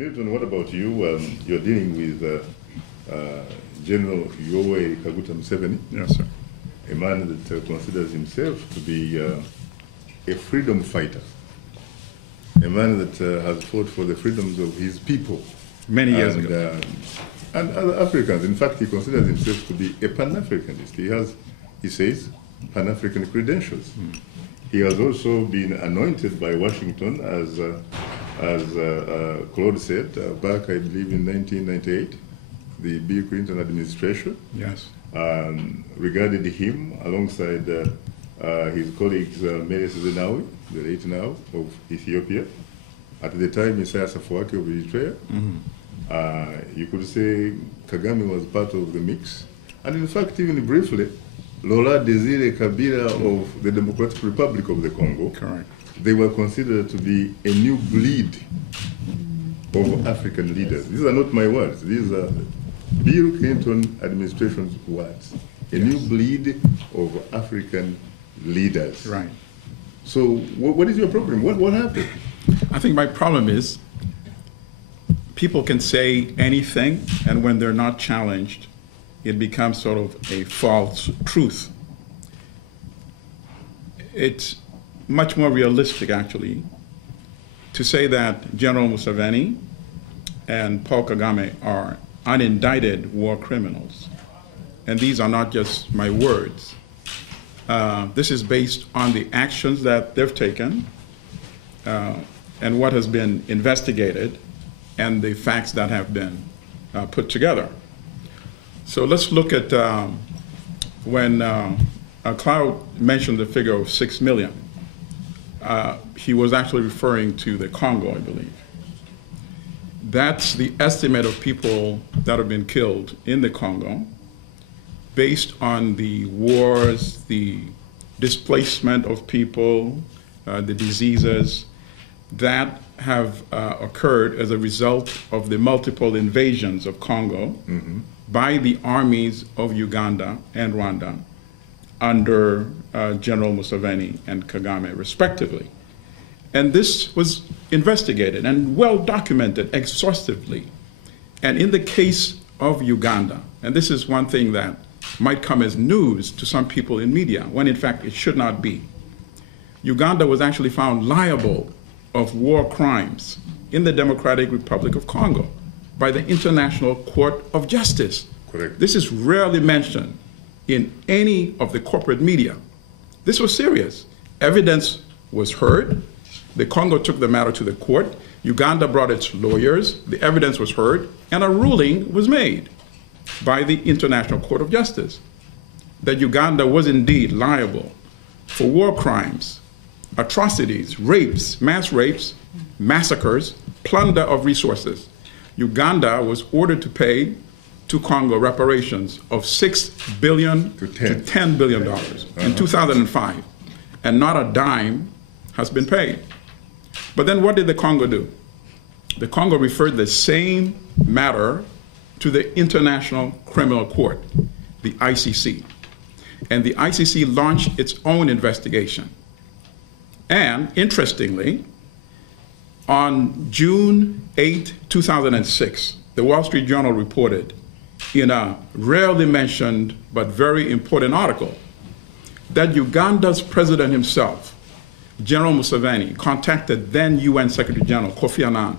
Milton, what about you? You're dealing with General Yoweri Kaguta Museveni. Yes, sir. A man that considers himself to be a freedom fighter. A man that has fought for the freedoms of his people. Many years ago. And other Africans. In fact, he considers himself to be a Pan-Africanist. He says, Pan-African credentials. He has also been anointed by Washington, as Claude said, back, I believe, in 1998, the Bill Clinton administration. Yes. Regarded him alongside his colleagues, Meles Zenawi, the late now, of Ethiopia. At the time, Isaias Afwerki of Eritrea. You could say Kagame was part of the mix. And in fact, even briefly, Laurent Désiré Kabila of the Democratic Republic of the Congo. Correct. They were considered to be a new breed of African leaders. These are not my words. These are Bill Clinton administration's words. A new breed of African leaders. Right. So what is your problem? What happened? I think my problem is people can say anything, and when they're not challenged, it becomes sort of a false truth. It's much more realistic, actually, to say that General Museveni and Paul Kagame are unindicted war criminals. And these are not just my words. This is based on the actions that they've taken and what has been investigated and the facts that have been put together. So let's look at when Cloud mentioned the figure of 6 million. He was actually referring to the Congo, I believe. That's the estimate of people that have been killed in the Congo based on the wars, the displacement of people, the diseases that have occurred as a result of the multiple invasions of Congo by the armies of Uganda and Rwanda under General Museveni and Kagame, respectively. And this was investigated and well documented exhaustively. And in the case of Uganda, and this is one thing that might come as news to some people in media, when in fact it should not be. Uganda was actually found liable of war crimes in the Democratic Republic of Congo by the International Court of Justice. Correct. This is rarely mentioned in any of the corporate media. This was serious. Evidence was heard. The Congo took the matter to the court. Uganda brought its lawyers. The evidence was heard, and a ruling was made by the International Court of Justice that Uganda was indeed liable for war crimes, atrocities, rapes, mass rapes, massacres, plunder of resources. Uganda was ordered to pay to Congo reparations of $6 billion to $10 billion in 2005, and not a dime has been paid. But then what did the Congo do? The Congo referred the same matter to the International Criminal Court, the ICC. And the ICC launched its own investigation. And interestingly, on June 8, 2006, the Wall Street Journal reported in a rarely mentioned but very important article that Uganda's president himself, General Museveni, contacted then UN Secretary General Kofi Annan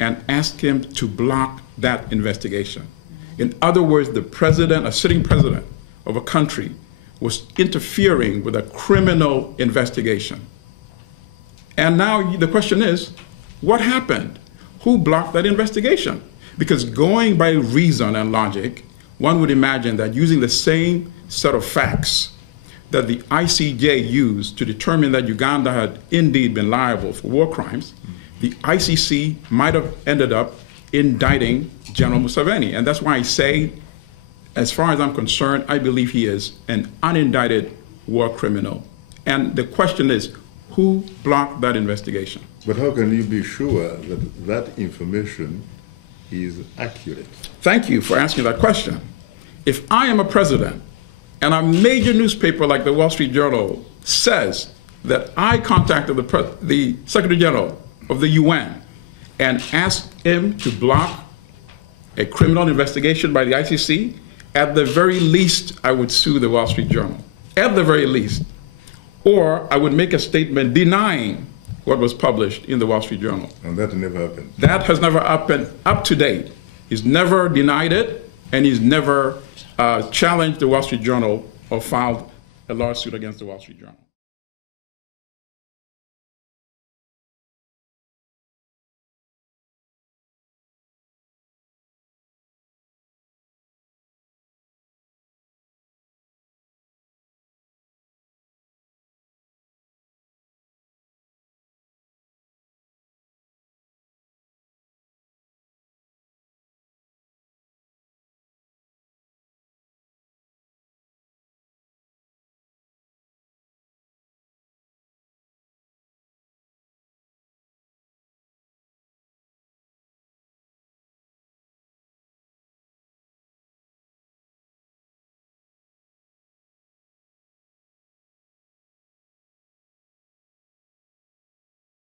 and asked him to block that investigation. In other words, the president, a sitting president of a country, was interfering with a criminal investigation. And now the question is, what happened? Who blocked that investigation? Because going by reason and logic, one would imagine that using the same set of facts that the ICJ used to determine that Uganda had indeed been liable for war crimes, the ICC might have ended up indicting General Museveni. And that's why I say, as far as I'm concerned, I believe he is an unindicted war criminal. And the question is, who blocked that investigation? But how can you be sure that that information is accurate? Thank you for asking that question. If I am a president and a major newspaper like the Wall Street Journal says that I contacted the Secretary General of the UN and asked him to block a criminal investigation by the ICC, at the very least, I would sue the Wall Street Journal. At the very least. Or I would make a statement denying what was published in the Wall Street Journal. And that never happened. That has never happened up to date. He's never denied it, and he's never challenged the Wall Street Journal or filed a lawsuit against the Wall Street Journal.